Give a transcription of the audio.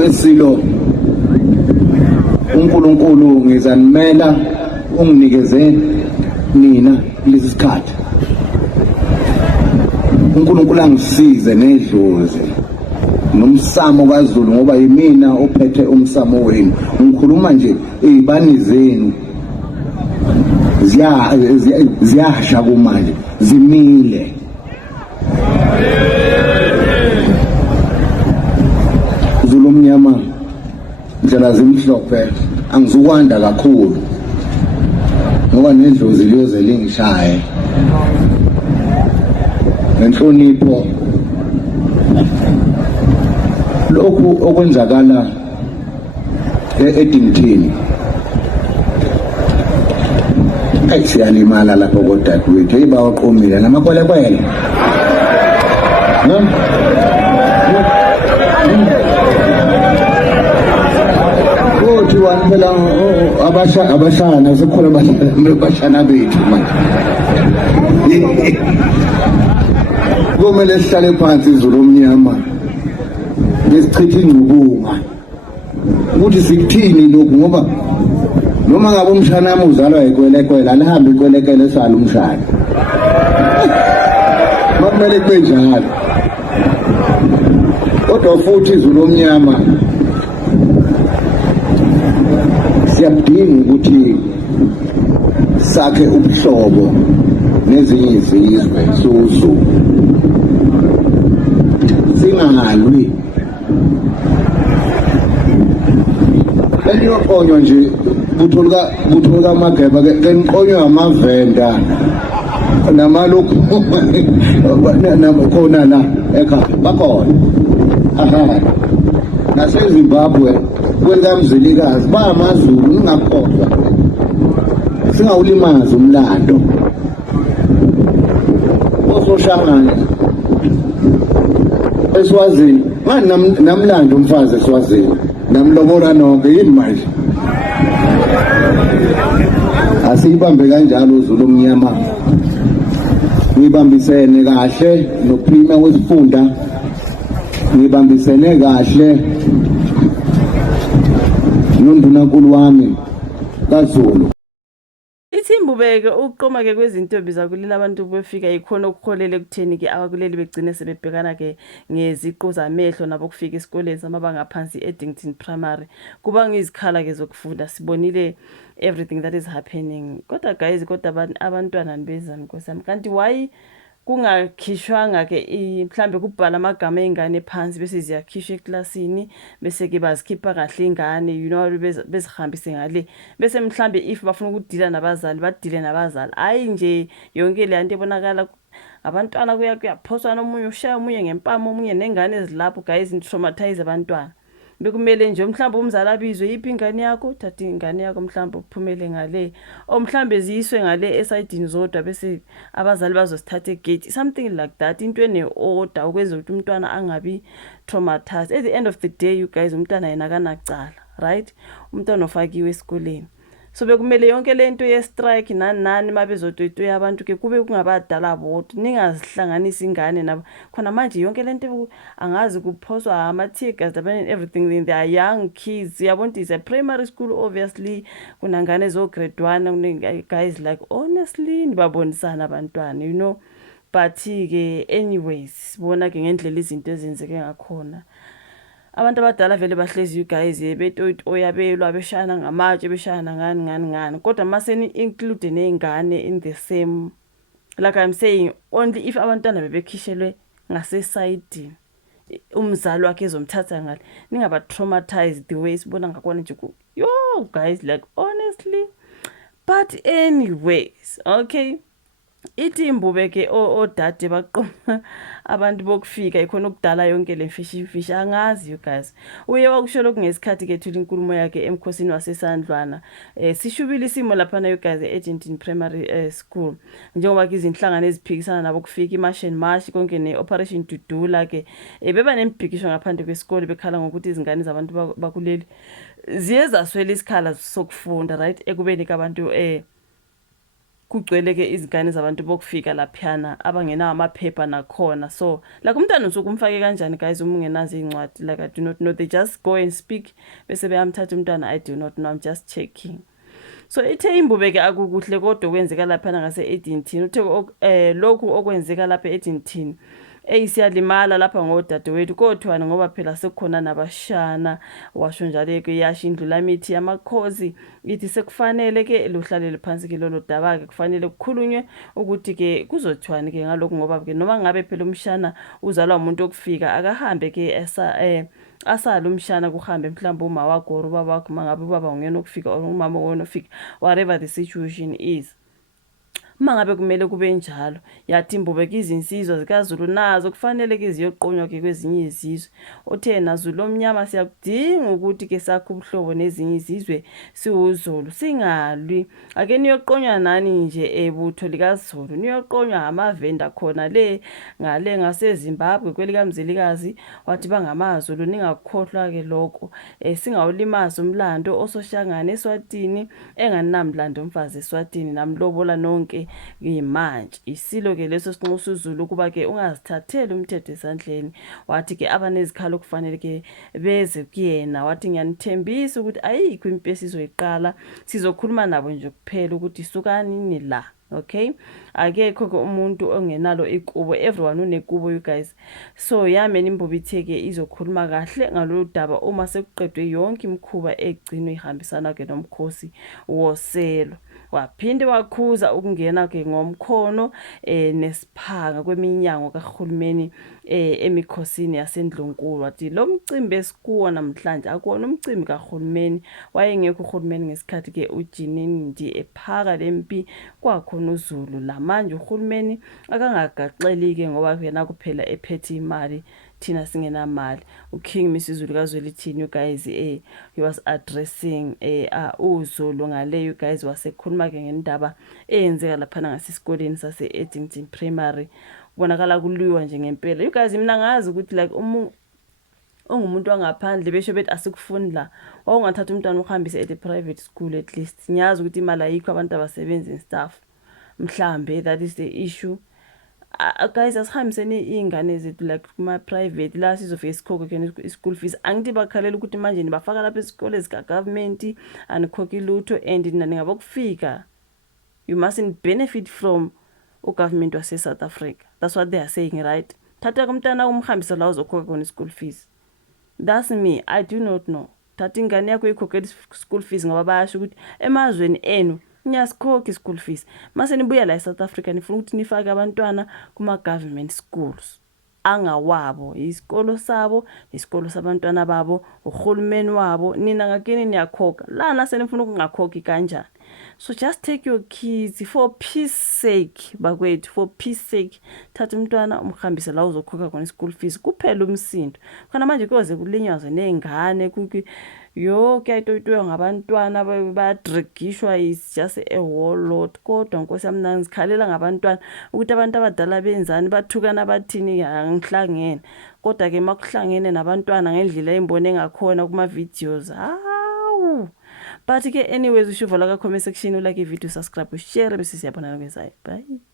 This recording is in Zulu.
besilo uNkulunkulu ngizanimela unginikeze nina lesi sikhathi. uNkulunkulu angisize nedlozi nomsamo kaZulu ngoba yimina ophethe umsamo wenu. Ngikhuluma nje izibani zenu ziyasha kumanje zimile. Zulu omnyama ndlela zimhlophe angizukwanda kakhulu ngoba nedlozi liyoze lingishaye. Ngenhlonipho lokhu okwenzakala eDington siyalimala lapho kodadewethu eyibawaqomile namakwelekwele uthi wanphela abashana sekhona abashana bethu manje kumele sihlale phansi Zulu omnyama ngesichitha ingcubunga ukuthi sikuthini lokhu ngoba noma ngabe umshana wami uzalwa ikwelekwele alihambe ikwelekele sala umshana makumele kube njalo. Kodwa futhi Zulu omnyama siyadinga ukuthi sakhe ubuhlobo nezinye izizwe suzu singalwi Eniyokonywa nje buthuluka amageba kenqonywa amavenda namalokhu khona la ekhaya bakhona. Aha naseZimbabwe kwenkamzilikazi bamaZulu ningakhohlwa singawulimazi umlando ososhangana eSwazini manje namlando umfazi eSwazini namlobola nonke yini manje. Asiyibambe kanjalo Zulu omnyama ngibambisene kahle noPrima wesifunda ngibambisene kahle nondunankulu wami kaZulu. Ithimbu-ke ukuqoma-ke kwezintombi zakuleli abantu befika ikhona okuholele ekutheni-ke abakuleli begcine sebebhekana-ke ngeziqu zamehlo nabo kufika esikoleni samabanga aphansi eDington Primary. Kuba ngizikhala-ke zokufunda sibonile everything that is happening. Kodwa guys, kodwa abantwana nibezani Nkosi yami, kanti why kungakhishwanga-ke mhlambe kubhala amagama ey'ngane phansi bese ziyakhishwa eklasini bese-ke bazikhipha kahle ingane bezihambise ngale bese mhlambe if bafuna ukudila nabazali badile nabazali, hhayi nje yonke le nto ebonakala abantwana kuyaphoswana omunye ushaya omunye ngempama omunye nengane ezilapho. Guys, ni-traumatize abantwana. Bekumele nje mhlawumbe umzali abizwe yiphi ingane yakho, thatha ingane yakho mhlawumbe uphumele ngale o mhlawumbe ziyiswe ngale esayidini zodwa bese abazali bazosithatha egate, something like that, into ene-order ukwenza ukuthi umntwana angabi traumatized. At the end of the day you guys, umntwana yena akanacala, right? Umntwana ofakiwe esikoleni. So bekumele yonke lento ye-strike nani mabezotoyitoya abantu-ke kube kungabadala bodwa, ningazihlanganisi ingane nabo. Khona manje yonke lento angazi kuphoswa ama-tear gas and everything, they are young kids. Yabona it's a primary school, obviously kunangane zo grade 1 guys, like honestly nibabonisana abantwana, you know. But-ke anyways bona-ke ngendlela izinto ezenzeke ngakhona abantu abadala vele bahlezi you guys betoyitoya belwa beshayana ngamatshe beshayana ngani kodwa maseni include nezingane in the same, like I'm saying, only if abantwana bebekhishelwe ngasesayidini umzali wakhe ezomthatha ngale ningaba traumatized the way sibona ngakona nje yo guys, like honestly. But anyways, okay, ithimbu-ke odade baqoma abantu bokufika ikhona ukudala yonke le mfishi angazi you guys. Uye wakusho lokhu ngesikhathi-ke thula inkulumo yakhe emkhosini wasesandlwana. Sishubile isimo laphana you guys e-Edington Primary School njengoba-ke izinhlangano eziphikisana nabo kufika i-march and march konke ne-operation Dudula-ke beba nemibhikisho ngaphandle kwesikole bekhala ngokuthi izingane zabantu bakuleli ziye zaswela isikhala sokufunda, right, ekubeni kabantu kugcwele ke izingane zabantu bokufika laphana abangenawo amaphepha nakhona. So like umntana usuke umfake kanjani guys uma ungenazo iy'ncwadi? Like I do not know, they just go and speak bese beyamthatha umntwana. I do not know, I'm just checking. So ithe imbube ke akukuhle kodwa kwenzeka laphana ngase-Edenton. Uthe lokhu okwenzeka lapha e-Edenton siyalimala lapha ngodadewethu kodwana ngoba phela sekukhona nabashana. Washo njalo-ke yasho indlulamithi yamakhozi ithi sekufanele ke luhlalele phansi ke lolo daba-ke kufanele kukhulunywe ukuthi-ke kuzothiwani-ke ngalokhu ngoba-ke noma ngabe phela umshana uzalwa umuntu okufika akahambe-ke asala umshana kuhambe mhlawumbe uma wakho or ubaba wakho mangabe ubaba ungena okufika or umama ungena okufika, whatever the situation is. Mangabe kumele kube njalo, yathi imbube izinsizwa zikaZulu nazo kufanele ke ziyoqonywa ke kwezinye izizwe. Othe naZulu omnyama siyakudinga ukuthi ke sakhe ubuhlobo nezinye izizwe siwuZulu singalwi. Ake niyoqonywa nani nje ebutho likaZulu, niyoqonywa amavenda khona le ngale ngaseZimbabwe kwelikamzilikazi. Wathi bangamaZulu ningakukhohlwa ke lokho, singawulimaza umlando ososhangane eSwatini enganamlando umfazi eSwatini namlobola nonke manje. Isilo ke leso sinxusa uZulu kuba ke ungazithatheli umthetho esandleni. Wathi ke abanezikhalo kufanele ke beze kuyena. Wathi ngiyanithembisa ukuthi ayikho impi esizoyiqala, sizokhuluma nabo nje kuphela ukuthi sukani ni la. Okay, akekho ke umuntu ongenalo ikubo, everyone unekubo you guys. So yamena imbubi itheke izokhuluma kahle ngalolu daba uma sekuqedwe yonke imikhuba egcinwe ihambisana ke nomkhosi woselo. Waphinde wakhuza ukungena ke ngomkhono nesiphanga kweminyango kahulumeni emikhosini yaseNdlunkulu. Wathi lo mcimbi esikuwo namhlanje akuwona umcimbi kahulumeni, wayengekho uhulumeni ngesikhathi ke uJinindi ephaka lempi kwakhona uZulu. Lamanje uhulumeni akangagaxeli ke ngoba yena kuphela ephethe imali thina singenamali. uKing Misizulu kaZwelithini you guys he was addressing uZulu ngale you guys wasekhuluma ke ngendaba eyenzeka lapha ngasesikoleni sase-Edenton Primary. Kubonakala kuliwa nje ngempela you guys. Mina ngazi ukuthi like ungumuntu wangaphandle besho bethi asikufundi la, wawungathatha umntwana uhambise at a private school at least. Ngiyazi ukuthi imali ayikho, abantu abasebenzi staff mhlambe, that is the issue. Guys, asihambiseni iy'ngane zethu like kuma-private la sizofika sikhokhe khona i-school fees. Angithi bakhalela ukuthi manje nibafaka lapha esikole zika-government anikhokhi lutho and nina ningabokufika. You mustn't benefit from u-government wase-South Africa. That's what they are saying, right? Thatha kumntana umhambisa la uzokhokha khona i-school fees. That's me, I do not know. Thatha ingane yakho ikhokhela i-school fees ngoba bayasho ukuthi emazweni enu niyasikhokha i-school fees. Mase nibuya la e-South Africa nifuna ukuthi nifake abantwana kuma-government schools angawabo, isikolo sabo, isikolo sabantwana babo, uhulumeni wabo. Nina ngakini niyakhokha lana senifuna ukungakhokhi kanjani? So just take your kids for peace sake bakwethu, for peace sake. Thatha umntwana umhambise la uzokhokha khona i-school fees kuphela umsindo. Khona manje kuyoze kulinyazwe ney'ngane yo kuyayitoyitoywa ngabantwana bayadregishwa, is just a whole lot. Kodwa nkosi yami ngizikhalela ngabantwana ukuthi abantu abadala benzani, bathukana bathini, angihlangene. Kodwa ke makuhlangene nabantwana ngendlela embone engakhona kuma-videos, but ke anyways ushuvo la ka comment section, ulike i-video, subscribe, ushare bese siyabonana kwezayo. Bye.